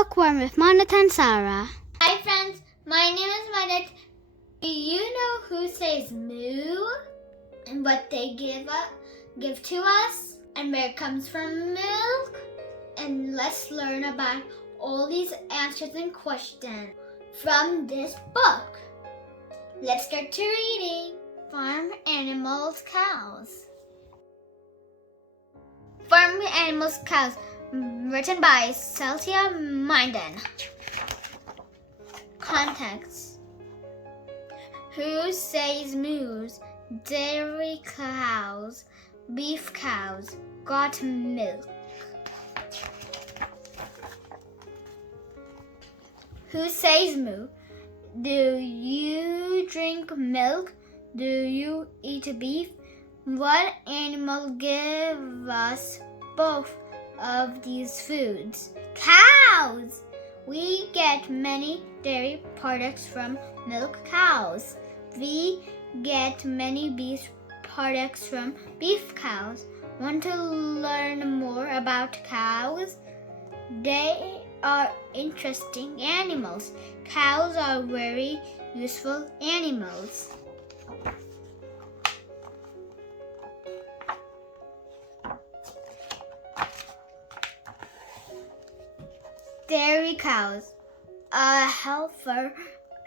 Bookworm with Monat and Sarah. Hi friends, my name is Monat. Do you know who says moo and what they give to us and where it comes from milk? And let's learn about all these answers and questions from this book. Let's get to reading. Farm Animals Cows. Farm Animals Cows, written by Celtia Minden. Context. Who says moos? Dairy cows, beef cows, got milk. Who says moo? Do you drink milk? Do you eat beef? What animal gives us both of these foods? Cows! We get many dairy products from milk cows. We get many beef products from beef cows. Want to learn more about cows? They are interesting animals. Cows are very useful animals. Dairy cows. A heifer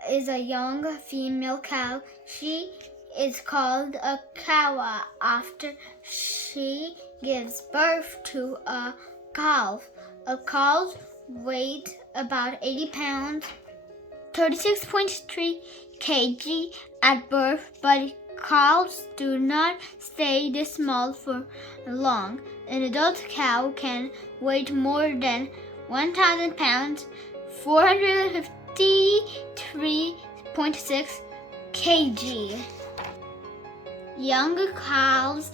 is a young female cow. She is called a cow after she gives birth to a calf. A calf weighs about 80 pounds, 36.3 kg at birth, but calves do not stay this small for long. An adult cow can weigh more than 1,000 pounds, 453.6 kg. Young cows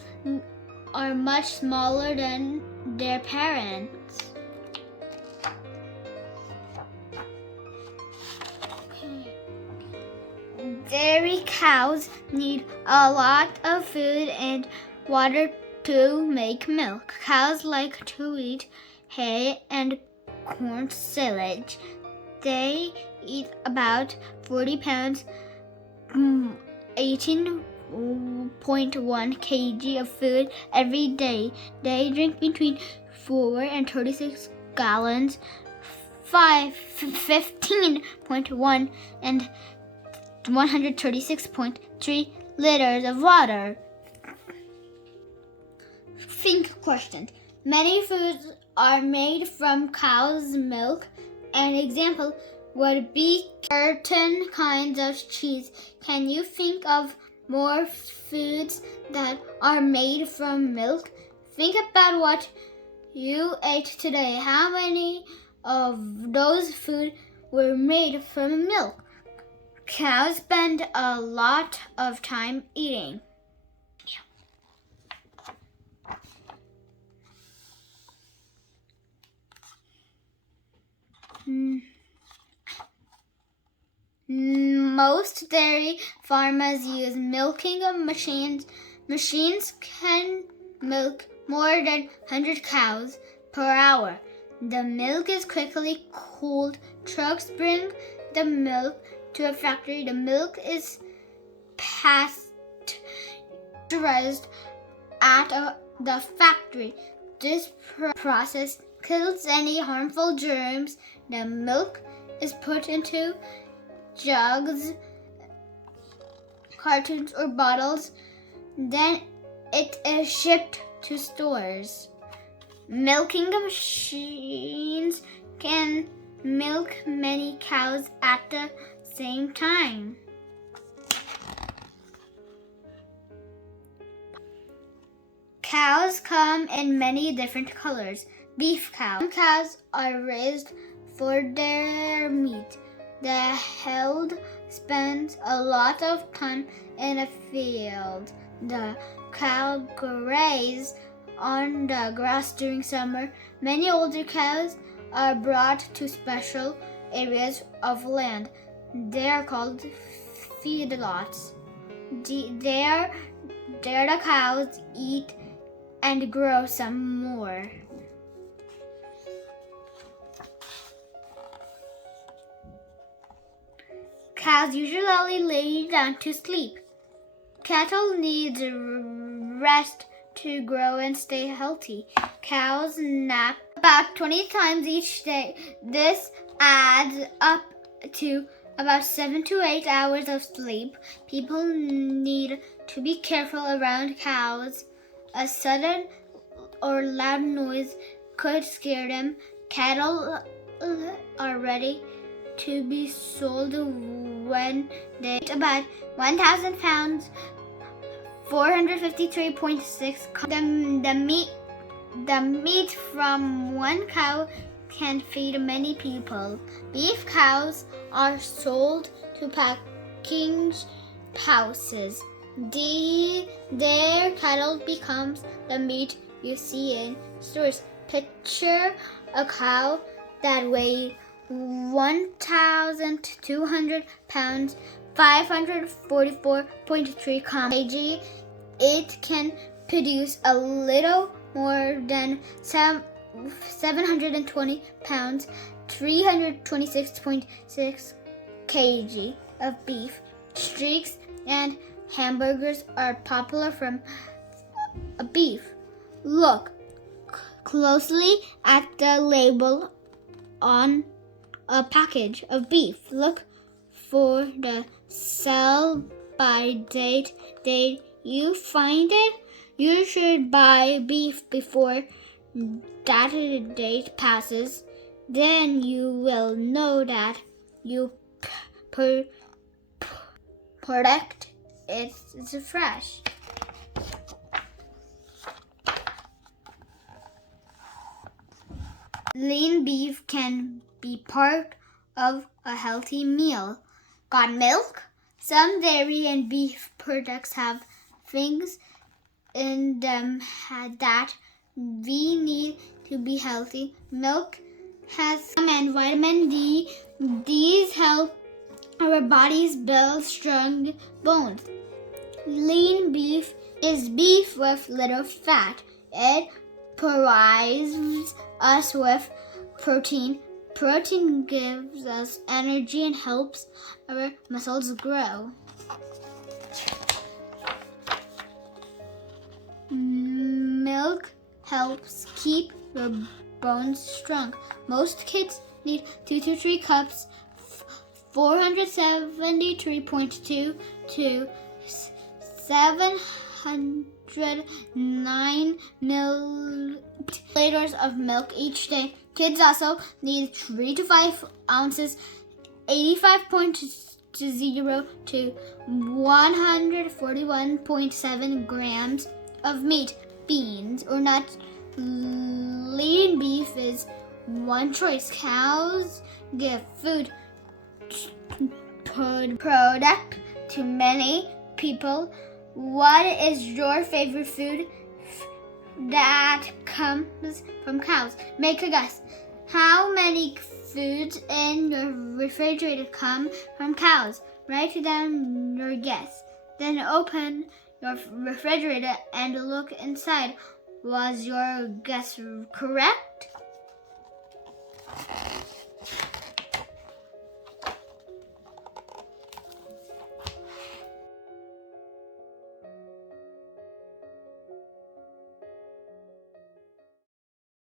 are much smaller than their parents. Dairy cows need a lot of food and water to make milk. Cows like to eat hay and corn silage. They eat about 40 pounds, 18.1 kg of food every day. They drink between 4 and 36 gallons, 15.1 and 136.3 liters of water. Think question. Many foods are made from cow's milk. An example would be certain kinds of cheese. Can you think of more foods that are made from milk? Think about what you ate today. How many of those foods were made from milk? Cows spend a lot of time eating. Most dairy farmers use milking machines. Machines can milk more than 100 cows per hour. The milk is quickly cooled. Trucks bring the milk to a factory. The milk is pasteurized at the factory. This process kills any harmful germs. The milk is put into jugs, cartons, or bottles. Then it is shipped to stores. Milking machines can milk many cows at the same time. Cows come in many different colors. Beef cows. Some cows are raised for their meat. The herd spends a lot of time in a field. The cow graze on the grass during summer. Many older cows are brought to special areas of land. They are called feedlots. There the cows eat and grow some more. Cows usually lay down to sleep. Cattle need rest to grow and stay healthy. Cows nap about 20 times each day. This adds up to about 7 to 8 hours of sleep. People need to be careful around cows. A sudden or loud noise could scare them. Cattle are ready to be sold when they weigh about 1,000 pounds, 453.6. The meat from one cow can feed many people. Beef cows are sold to packing houses. Their cattle becomes the meat you see in stores. Picture a cow that weighs 1,200 pounds, 544.3 kg. It can produce a little more than 720 pounds, 326.6 kg of beef. Steaks and hamburgers are popular from beef. Look closely at the label on a package of beef. Look for the sell by date. You find it? You should buy beef before that date passes. Then you will know that you product is fresh. Lean beef can be part of a healthy meal. Got milk? Some dairy and beef products have things in them that we need to be healthy. Milk has some and vitamin D. These help our bodies build strong bones. Lean beef is beef with little fat. It provides us with protein. Protein gives us energy and helps our muscles grow. Milk helps keep your bones strong. Most kids need 2 to 3 cups, 473.2 to 709 milliliters of milk each day. Kids also need 3 to 5 ounces, 85.0 to 141.7 grams of meat, beans, or nuts. Lean beef is one choice. Cows give food product to many people. What is your favorite food that comes from cows? Make a guess. How many foods in your refrigerator come from cows? Write down your guess. Then open your refrigerator and look inside. Was your guess correct?